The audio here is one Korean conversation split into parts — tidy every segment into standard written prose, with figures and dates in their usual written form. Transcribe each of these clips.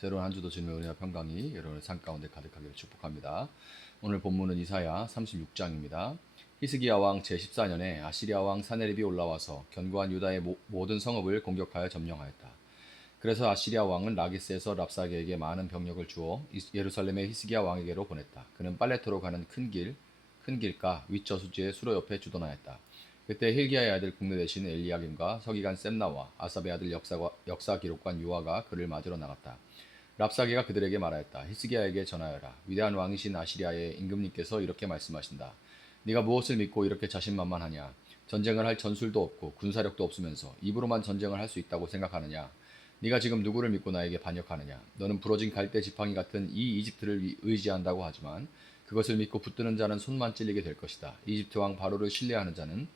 새로운 한 주도 주님의 은혜와 평강이 여러분의 삶 가운데 가득하기를 축복합니다. 오늘 본문은 이사야 36장입니다. 히스기야 왕 제14년에 아시리아 왕 사네립이 올라와서 견고한 유다의 모든 성읍을 공격하여 점령하였다. 그래서 아시리아 왕은 라기스에서 랍사게에게 많은 병력을 주어 예루살렘의 히스기야 왕에게로 보냈다. 그는 빨레토로 가는 큰 길가 윗저수지의 수로 옆에 주둔하였다. 그때 힐기야의 아들 국내 대신 엘리야김과 서기관 셈나와 아삽의 아들 역사 기록관 요아가 그를 맞으러 나갔다. 랍사게가 그들에게 말하였다. 히스기야에게 전하여라. 위대한 왕이신 아시리아의 임금님께서 이렇게 말씀하신다. 네가 무엇을 믿고 이렇게 자신만만하냐? 전쟁을 할 전술도 없고 군사력도 없으면서 입으로만 전쟁을 할 수 있다고 생각하느냐? 네가 지금 누구를 믿고 나에게 반역하느냐? 너는 부러진 갈대 지팡이 같은 이 이집트를 의지한다고 하지만 그것을 믿고 붙드는 자는 손만 찔리게 될 것이다. 이집트 왕 바로를 신뢰하는 자는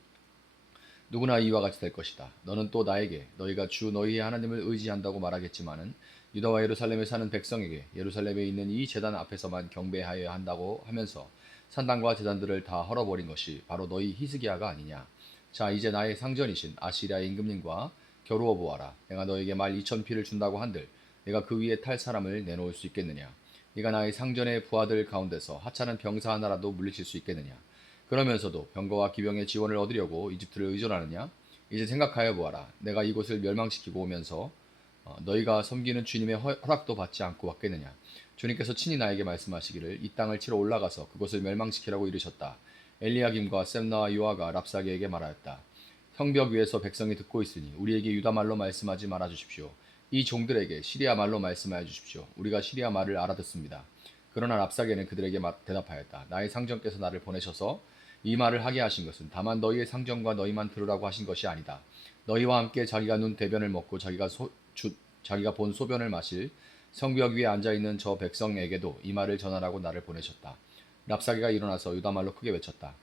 누구나 이와 같이 될 것이다. 너는 또 나에게 너희가 주 너희의 하나님을 의지한다고 말하겠지만은 유다와 예루살렘에 사는 백성에게 예루살렘에 있는 이 제단 앞에서만 경배하여야 한다고 하면서 산당과 제단들을 다 헐어버린 것이 바로 너희 히스기야가 아니냐. 자, 이제 나의 상전이신 아시리아의 임금님과 겨루어 보아라. 내가 너에게 말 2천 피를 준다고 한들 내가 그 위에 탈 사람을 내놓을 수 있겠느냐. 네가 나의 상전의 부하들 가운데서 하찮은 병사 하나라도 물리칠 수 있겠느냐. 그러면서도 병거와 기병의 지원을 얻으려고 이집트를 의존하느냐? 이제 생각하여 보아라. 내가 이곳을 멸망시키고 오면서 너희가 섬기는 주님의 허락도 받지 않고 왔겠느냐? 주님께서 친히 나에게 말씀하시기를 이 땅을 치러 올라가서 그곳을 멸망시키라고 이르셨다. 엘리야김과 셈나와 요아가 랍사게에게 말하였다. 성벽 위에서 백성이 듣고 있으니 우리에게 유다 말로 말씀하지 말아 주십시오. 이 종들에게 시리아 말로 말씀하여 주십시오. 우리가 시리아 말을 알아듣습니다. 그러나 랍사게는 그들에게 대답하였다. 나의 상전께서 나를 보내셔서 이 말을 하게 하신 것은 다만 너희의 상전과 너희만 들으라고 하신 것이 아니다. 너희와 함께 자기가 눈 대변을 먹고 자기가 본 소변을 마실 성벽 위에 앉아 있는 저 백성에게도 이 말을 전하라고 나를 보내셨다. 랍사게가 일어나서 유다 말로 크게 외쳤다.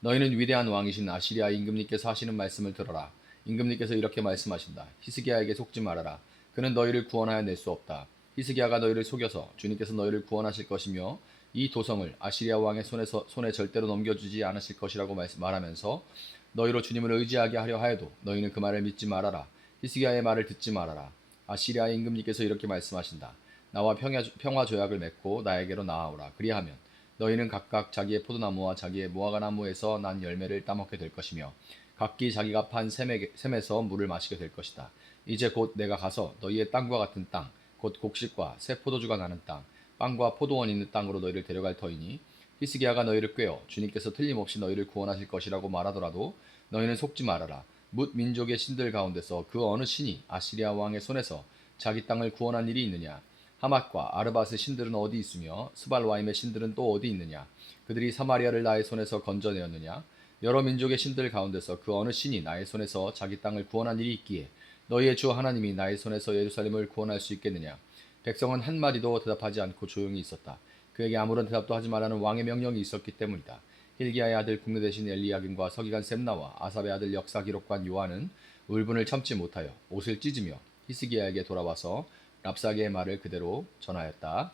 너희는 위대한 왕이신 아시리아 임금님께서 하시는 말씀을 들어라. 임금님께서 이렇게 말씀하신다. 히스기야에게 속지 말아라. 그는 너희를 구원하여 낼 수 없다. 히스기야가 너희를 속여서 주님께서 너희를 구원하실 것이며 이 도성을 아시리아 왕의 손에 절대로 넘겨주지 않으실 것이라고 말하면서 너희로 주님을 의지하게 하려 하여도 너희는 그 말을 믿지 말아라. 히스기야의 말을 듣지 말아라. 아시리아의 임금님께서 이렇게 말씀하신다. 나와 평화 조약을 맺고 나에게로 나아오라. 그리하면 너희는 각각 자기의 포도나무와 자기의 무화과나무에서 난 열매를 따먹게 될 것이며 각기 자기가 판 샘에서 물을 마시게 될 것이다. 이제 곧 내가 가서 너희의 땅과 같은 땅, 곧 곡식과 새 포도주가 나는 땅, 빵과 포도원 있는 땅으로 너희를 데려갈 터이니 히스기야가 너희를 꾀어 주님께서 틀림없이 너희를 구원하실 것이라고 말하더라도 너희는 속지 말아라. 뭇 민족의 신들 가운데서 그 어느 신이 아시리아 왕의 손에서 자기 땅을 구원한 일이 있느냐? 하맛과 아르밧의 신들은 어디 있으며 스발와임의 신들은 또 어디 있느냐? 그들이 사마리아를 나의 손에서 건져내었느냐? 여러 민족의 신들 가운데서 그 어느 신이 나의 손에서 자기 땅을 구원한 일이 있기에 너희의 주 하나님이 나의 손에서 예루살렘을 구원할 수 있겠느냐? 백성은 한마디도 대답하지 않고 조용히 있었다. 그에게 아무런 대답도 하지 말라는 왕의 명령이 있었기 때문이다. 힐기야의 아들 국내 대신 엘리야김과 서기관 셈나와 아삽의 아들 역사 기록관 요한은 울분을 참지 못하여 옷을 찢으며 히스기야에게 돌아와서 랍사게의 말을 그대로 전하였다.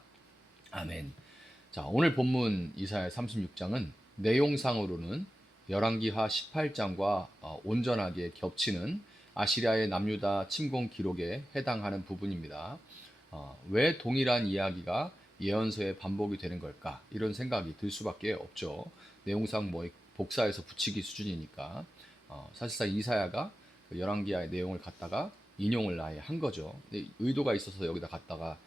아멘. 자, 오늘 본문 이사야 36장은 내용상으로는 열왕기하 18장과 온전하게 겹치는 아시리아의 남유다 침공 기록에 해당하는 부분입니다. 왜 동일한 이야기가 예언서에 반복이 되는 걸까? 이런 생각이 들 수밖에 없죠. 내용상 뭐 복사해서 붙이기 수준이니까 사실상 이사야가 그 열왕기하의 내용을 갖다가 인용을 아예 한 거죠. 의도가 있어서 여기다 갖다가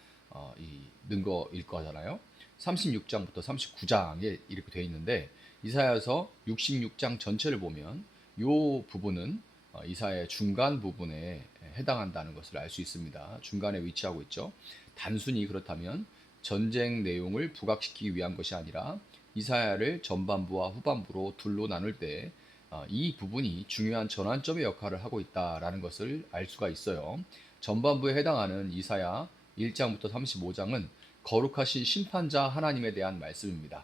넣은 거일 거잖아요. 36장부터 39장에 이렇게 되어 있는데 이사야서 66장 전체를 보면 이 부분은 이사야의 중간 부분에 해당한다는 것을 알 수 있습니다. 중간에 위치하고 있죠. 단순히 그렇다면 전쟁 내용을 부각시키기 위한 것이 아니라 이사야를 전반부와 후반부로 둘로 나눌 때 이 부분이 중요한 전환점의 역할을 하고 있다라는 것을 알 수가 있어요. 전반부에 해당하는 이사야 1장부터 35장은 거룩하신 심판자 하나님에 대한 말씀입니다.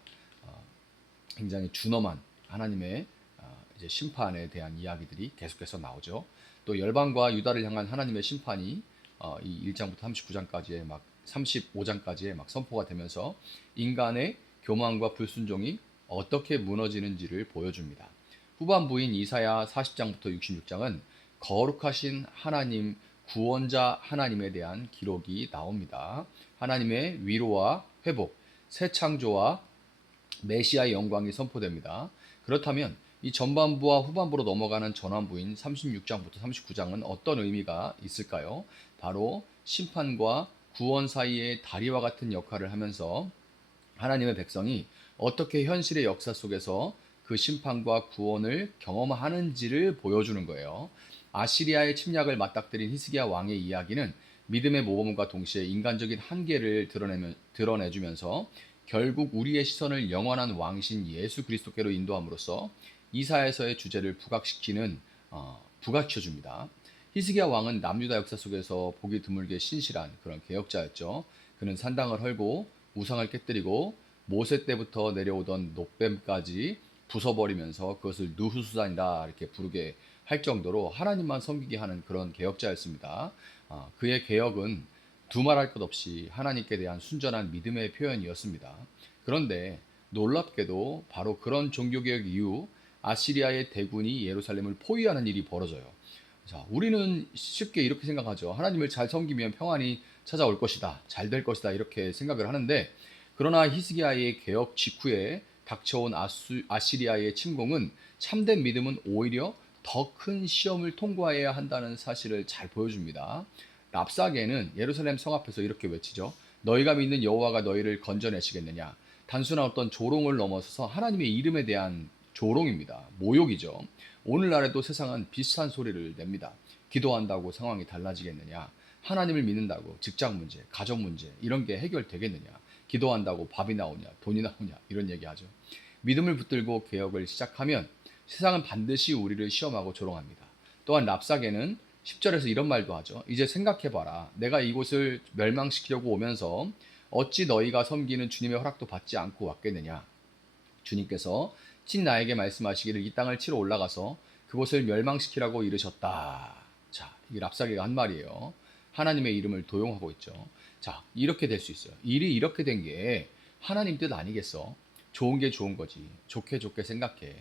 굉장히 준엄한 하나님의 이제 심판에 대한 이야기들이 계속해서 나오죠. 또 열방과 유다를 향한 하나님의 심판이 이 1장부터 39장까지의 막 35장까지의 막 선포가 되면서 인간의 교만과 불순종이 어떻게 무너지는지를 보여줍니다. 후반부인 이사야 40장부터 66장은 거룩하신 하나님 구원자 하나님에 대한 기록이 나옵니다. 하나님의 위로와 회복, 새 창조와 메시아의 영광이 선포됩니다. 그렇다면 이 전반부와 후반부로 넘어가는 전환부인 36장부터 39장은 어떤 의미가 있을까요? 바로 심판과 구원 사이의 다리와 같은 역할을 하면서 하나님의 백성이 어떻게 현실의 역사 속에서 그 심판과 구원을 경험하는지를 보여주는 거예요. 아시리아의 침략을 맞닥뜨린 히스기야 왕의 이야기는 믿음의 모범과 동시에 인간적인 한계를 드러내주면서 결국 우리의 시선을 영원한 왕이신 예수 그리스도께로 인도함으로써 이사야서의 주제를 부각시켜줍니다. 히스기야 왕은 남유다 역사 속에서 보기 드물게 신실한 그런 개혁자였죠. 그는 산당을 헐고 우상을 깨뜨리고 모세 때부터 내려오던 노뱀까지 부숴버리면서 그것을 누후수단이다 이렇게 부르게 할 정도로 하나님만 섬기게 하는 그런 개혁자였습니다. 그의 개혁은 두말할 것 없이 하나님께 대한 순전한 믿음의 표현이었습니다. 그런데 놀랍게도 바로 그런 종교개혁 이후 아시리아의 대군이 예루살렘을 포위하는 일이 벌어져요. 자, 우리는 쉽게 이렇게 생각하죠. 하나님을 잘 섬기면 평안이 찾아올 것이다. 잘 될 것이다. 이렇게 생각을 하는데 그러나 히스기야의 개혁 직후에 닥쳐온 아시리아의 침공은 참된 믿음은 오히려 더 큰 시험을 통과해야 한다는 사실을 잘 보여줍니다. 랍사게는 예루살렘 성 앞에서 이렇게 외치죠. 너희가 믿는 여호와가 너희를 건져내시겠느냐. 단순한 어떤 조롱을 넘어서서 하나님의 이름에 대한 조롱입니다. 모욕이죠. 오늘날에도 세상은 비슷한 소리를 냅니다. 기도한다고 상황이 달라지겠느냐. 하나님을 믿는다고 직장 문제, 가정 문제 이런 게 해결되겠느냐. 기도한다고 밥이 나오냐, 돈이 나오냐 이런 얘기하죠. 믿음을 붙들고 개혁을 시작하면 세상은 반드시 우리를 시험하고 조롱합니다. 또한 랍사게는 10절에서 이런 말도 하죠. 이제 생각해봐라. 내가 이곳을 멸망시키려고 오면서 어찌 너희가 섬기는 주님의 허락도 받지 않고 왔겠느냐. 주님께서 친 나에게 말씀하시기를 이 땅을 치러 올라가서 그곳을 멸망시키라고 이르셨다. 자, 이게 랍사게가 한 말이에요. 하나님의 이름을 도용하고 있죠. 자, 이렇게 될 수 있어요. 일이 이렇게 된 게 하나님 뜻 아니겠어? 좋은 게 좋은 거지. 좋게 좋게 생각해.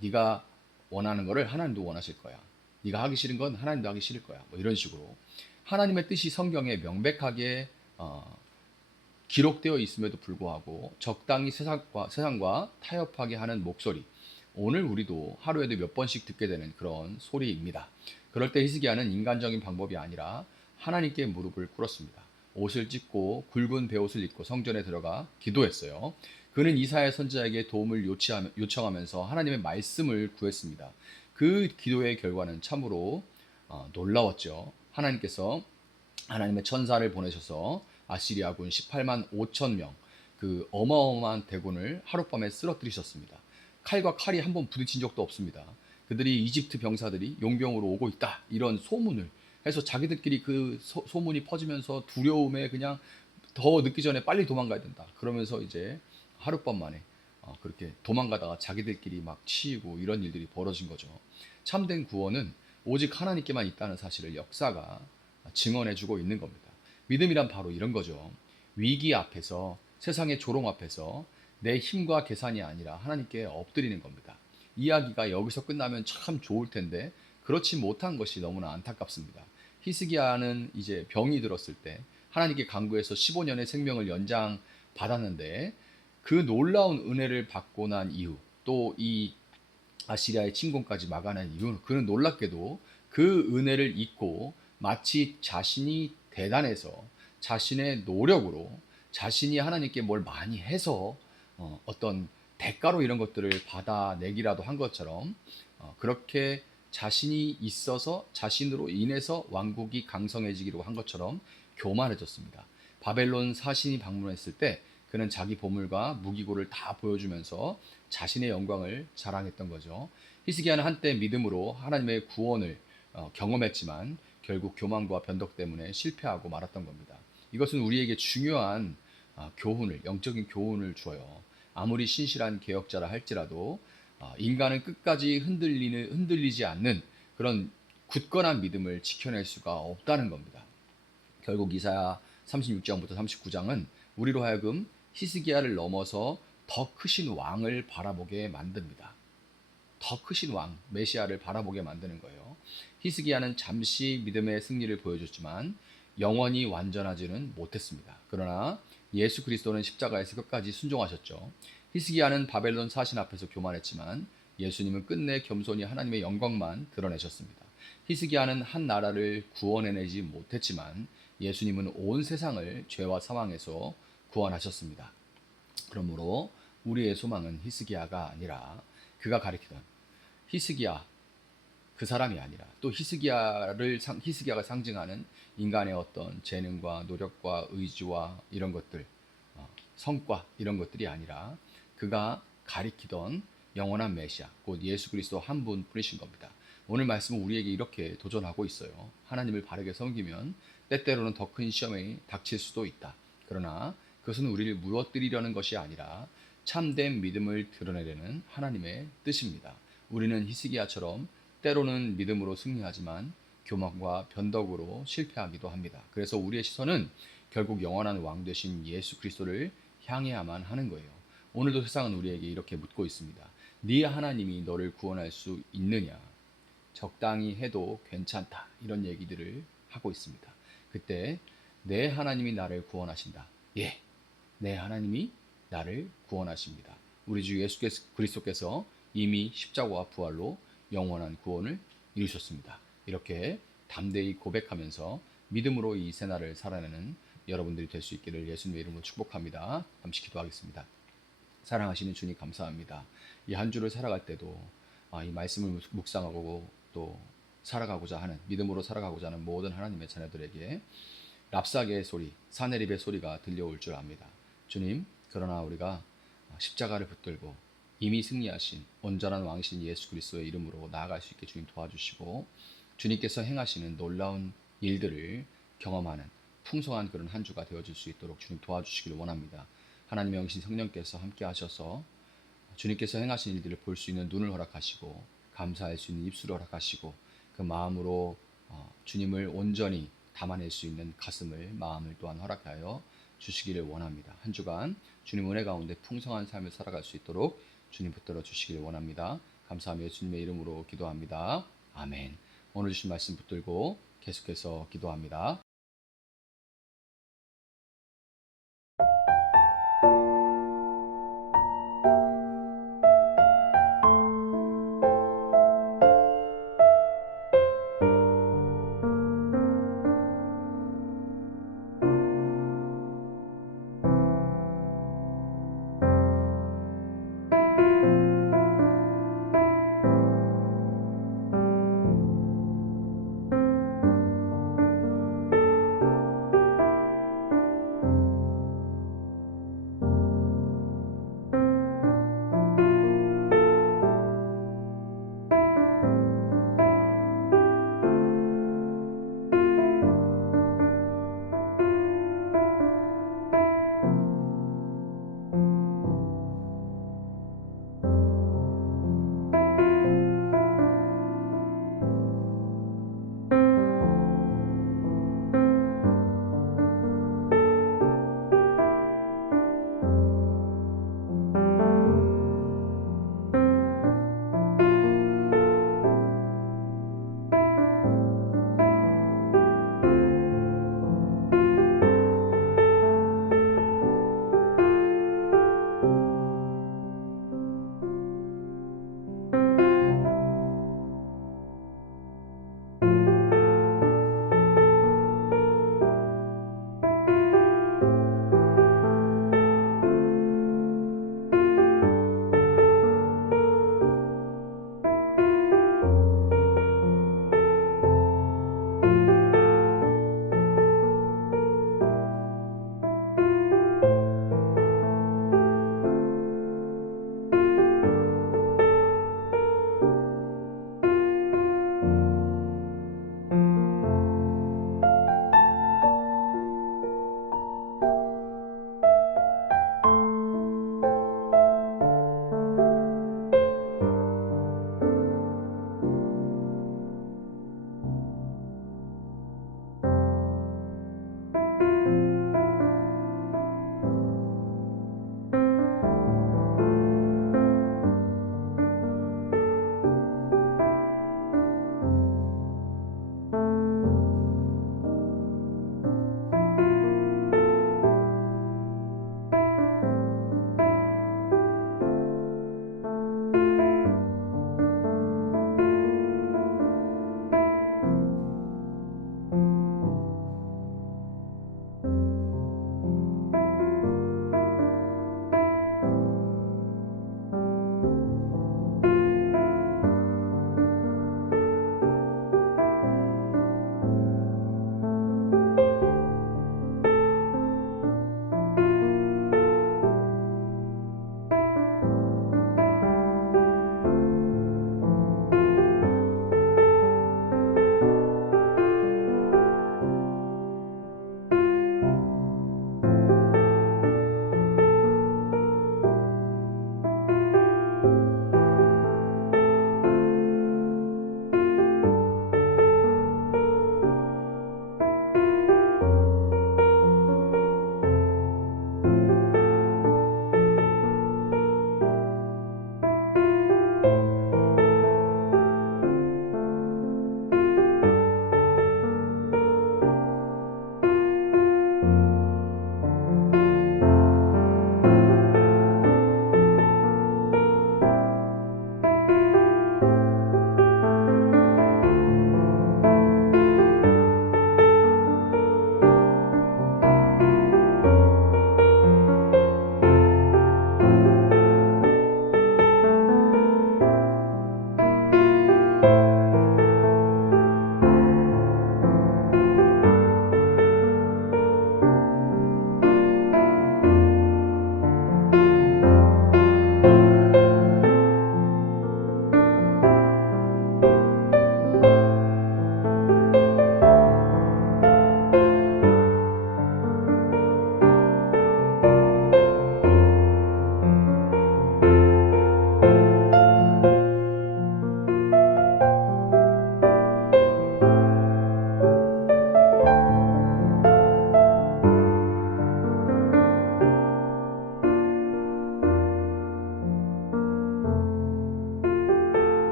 네가 원하는 거를 하나님도 원하실 거야. 네가 하기 싫은 건 하나님도 하기 싫을 거야. 뭐 이런 식으로 하나님의 뜻이 성경에 명백하게 기록되어 있음에도 불구하고 적당히 세상과 타협하게 하는 목소리. 오늘 우리도 하루에도 몇 번씩 듣게 되는 그런 소리입니다. 그럴 때 히스기야는 인간적인 방법이 아니라 하나님께 무릎을 꿇었습니다. 옷을 찢고 굵은 베옷을 입고 성전에 들어가 기도했어요. 그는 이사야 선지자에게 도움을 요청하면서 하나님의 말씀을 구했습니다. 그 기도의 결과는 참으로 놀라웠죠. 하나님께서 하나님의 천사를 보내셔서 아시리아군 18만 5천 명, 그 어마어마한 대군을 하룻밤에 쓰러뜨리셨습니다. 칼과 칼이 한 번 부딪힌 적도 없습니다. 그들이 이집트 병사들이 용병으로 오고 있다 이런 소문을 해서 자기들끼리 그 소문이 퍼지면서 두려움에 그냥 더 늦기 전에 빨리 도망가야 된다. 그러면서 이제 하룻밤 만에 그렇게 도망가다가 자기들끼리 막 치이고 이런 일들이 벌어진 거죠. 참된 구원은 오직 하나님께만 있다는 사실을 역사가 증언해주고 있는 겁니다. 믿음이란 바로 이런 거죠. 위기 앞에서 세상의 조롱 앞에서 내 힘과 계산이 아니라 하나님께 엎드리는 겁니다. 이야기가 여기서 끝나면 참 좋을 텐데 그렇지 못한 것이 너무나 안타깝습니다. 히스기야는 이제 병이 들었을 때 하나님께 간구해서 15년의 생명을 연장받았는데 그 놀라운 은혜를 받고 난 이후 또 이 아시리아의 침공까지 막아낸 이유는 그는 놀랍게도 그 은혜를 잊고 마치 자신이 대단해서 자신의 노력으로 자신이 하나님께 뭘 많이 해서 어떤 대가로 이런 것들을 받아내기라도 한 것처럼 그렇게 자신이 있어서 자신으로 인해서 왕국이 강성해지기로 한 것처럼 교만해졌습니다. 바벨론 사신이 방문했을 때 그는 자기 보물과 무기고를 다 보여주면서 자신의 영광을 자랑했던 거죠. 히스기야는 한때 믿음으로 하나님의 구원을 경험했지만 결국 교만과 변덕 때문에 실패하고 말았던 겁니다. 이것은 우리에게 중요한 교훈을, 영적인 교훈을 주어요. 아무리 신실한 개혁자라 할지라도 인간은 끝까지 흔들리지 않는 그런 굳건한 믿음을 지켜낼 수가 없다는 겁니다. 결국 이사야 36장부터 39장은 우리로 하여금 히스기야를 넘어서 더 크신 왕을 바라보게 만듭니다. 더 크신 왕 메시아를 바라보게 만드는 거예요. 히스기야는 잠시 믿음의 승리를 보여줬지만 영원히 완전하지는 못했습니다. 그러나 예수 그리스도는 십자가에서 끝까지 순종하셨죠. 히스기야는 바벨론 사신 앞에서 교만했지만 예수님은 끝내 겸손히 하나님의 영광만 드러내셨습니다. 히스기야는 한 나라를 구원해내지 못했지만 예수님은 온 세상을 죄와 사망에서 구원하셨습니다. 그러므로 우리의 소망은 히스기야가 아니라 그가 가리키던 히스기야 그 사람이 아니라 또 히스기야가 상징하는 인간의 어떤 재능과 노력과 의지와 이런 것들, 성과 이런 것들이 아니라 그가 가리키던 영원한 메시아 곧 예수 그리스도 한 분뿐이신 겁니다. 오늘 말씀은 우리에게 이렇게 도전하고 있어요. 하나님을 바르게 섬기면 때때로는 더 큰 시험이 닥칠 수도 있다. 그러나 그것은 우리를 무너뜨리려는 것이 아니라 참된 믿음을 드러내려는 하나님의 뜻입니다. 우리는 히스기야처럼 때로는 믿음으로 승리하지만 교만과 변덕으로 실패하기도 합니다. 그래서 우리의 시선은 결국 영원한 왕 되신 예수 그리스도를 향해야만 하는 거예요. 오늘도 세상은 우리에게 이렇게 묻고 있습니다. 네 하나님이 너를 구원할 수 있느냐? 적당히 해도 괜찮다. 이런 얘기들을 하고 있습니다. 그때 내 하나님이 나를 구원하신다. 예, 내 하나님이 나를 구원하십니다. 우리 주 예수 그리스도께서 이미 십자가와 부활로 영원한 구원을 이루셨습니다. 이렇게 담대히 고백하면서 믿음으로 이 새날을 살아내는 여러분들이 될 수 있기를 예수님의 이름으로 축복합니다. 잠시 기도하겠습니다. 사랑하시는 주님 감사합니다. 이 한 주를 살아갈 때도 이 말씀을 묵상하고 또 살아가고자 하는 믿음으로 살아가고자 하는 모든 하나님의 자녀들에게 랍사계의 소리, 사내립의 소리가 들려올 줄 압니다. 주님, 그러나 우리가 십자가를 붙들고 이미 승리하신 온전한 왕이신 예수 그리스도의 이름으로 나아갈 수 있게 주님 도와주시고 주님께서 행하시는 놀라운 일들을 경험하는 풍성한 그런 한 주가 되어질 수 있도록 주님 도와주시기를 원합니다. 하나님의 영신 성령께서 함께 하셔서 주님께서 행하신 일들을 볼 수 있는 눈을 허락하시고 감사할 수 있는 입술을 허락하시고 그 마음으로 주님을 온전히 담아낼 수 있는 가슴을 마음을 또한 허락하여 주시기를 원합니다. 한 주간 주님 은혜 가운데 풍성한 삶을 살아갈 수 있도록 주님 붙들어 주시기를 원합니다. 감사하며 예수님의 이름으로 기도합니다. 아멘. 오늘 주신 말씀 붙들고 계속해서 기도합니다.